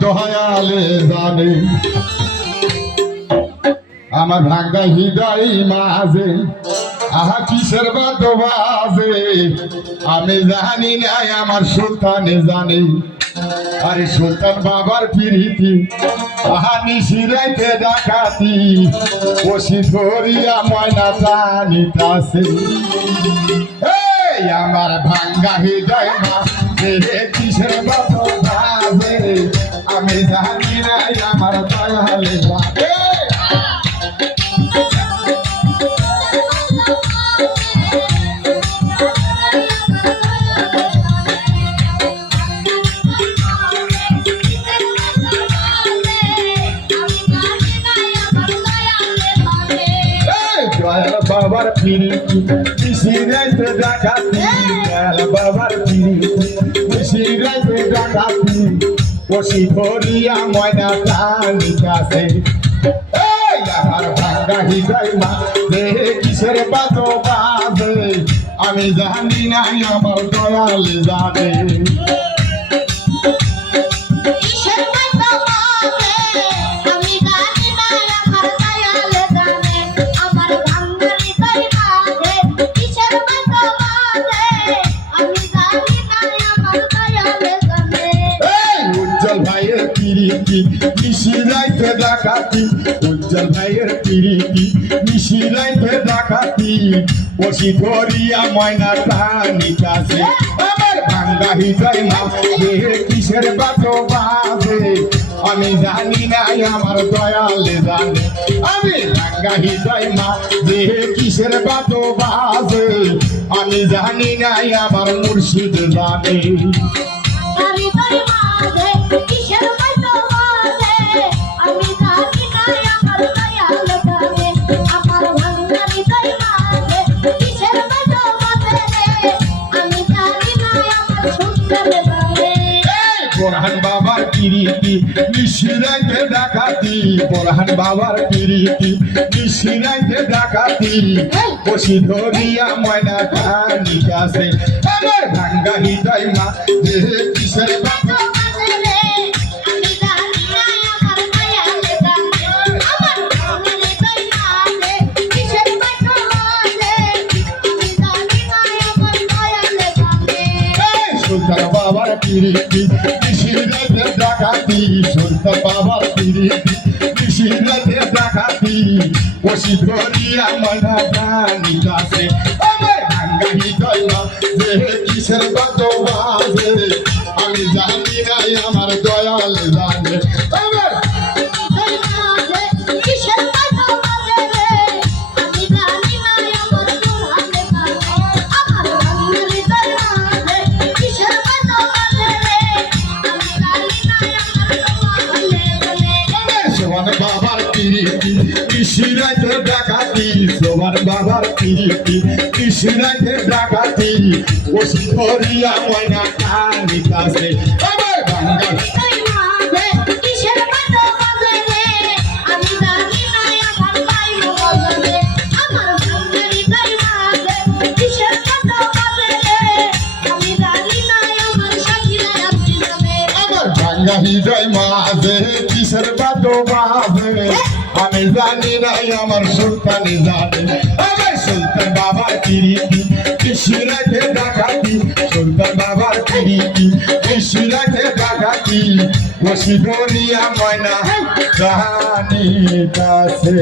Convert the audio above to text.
দয়ালে জানে আমার ভাঙ্গা হৃদয় মাঝে আহা কিসের বাদ বাজে আমি জানি না আমার সুলতানে জানে আরে সুলতান বাবার পিরিতি আহা নিশিরাইতে ডাকাতি বসি ধরিয়া ময়না টানিতাছে আমার ভাঙ্গা হৃদয় মাঝে কিসের বাদ বাজে আমি জানি না আমার দয়ালে জানে বাবার পিরিতি মিশিরাইতে ডাকাতি বাবার পিরিতি মিশিরাইতে ডাকাতি বসি ধরিয়া ময়না টানিতাছে আমার ভাঙ্গা হৃদয় মাঝে কিসের বাদ বাজে আমি জানি না আমার দয়ালে জানে মিশিরাইতে ডাকাতি উজ্জ্বল ভাইয়ের পিরিতি মিশিরাইতে ডাকাতি বসি ধরিয়া ময়না টানিতাছে আমার ভাঙ্গা হৃদয় মাঝে কিসের বাদ বাজে আমি জানি না আমার দয়ালে জানে আমি ভাঙ্গা হৃদয় মাঝে কিসের বাদ বাজে আমি জানি না আমার মুর্শিদ জানে বোরহান বাবার পিরিতি মিশিরাইতে ডাকাতি বোরহান বাবার পিরিতি মিশিরাইতে ডাকাতি বসি ধরিয়া ময়না টানিতাছে আমার ভাঙ্গা হৃদয় মাঝে কিসের বাদ সুলতান বাবার পিরিতি মিশিরাইতে ডাকাতি সুলতান বাবার পিরিতি মিশিরাইতে ডাকাতি বসি ধরিয়া ময়না টানিতাছে আমার ভাঙ্গা হৃদয় মাঝে কিসের বাদ বাজে আমি জানি না আমার দয়ালে জানে আমার বাবার পিরিতি মিশিরাইতে ডাকাতি সোমান বাবার পিরিতি মিশিরাইতে ডাকাতি বসি ধরিয়া ময়না টানিতাছে আমার ভাঙ্গা হৃদয় মাঝে কিসের বাদ বাজে আমি জানি না আমার সুলতানি জানে আমার সুলতান বাবার পিরিতি মিশিরাইতে ডাকাতি সুলতান বাবার পিরিতি মিশিরাইতে ডাকাতি বসি ধরিয়া ময়না টানিতাছে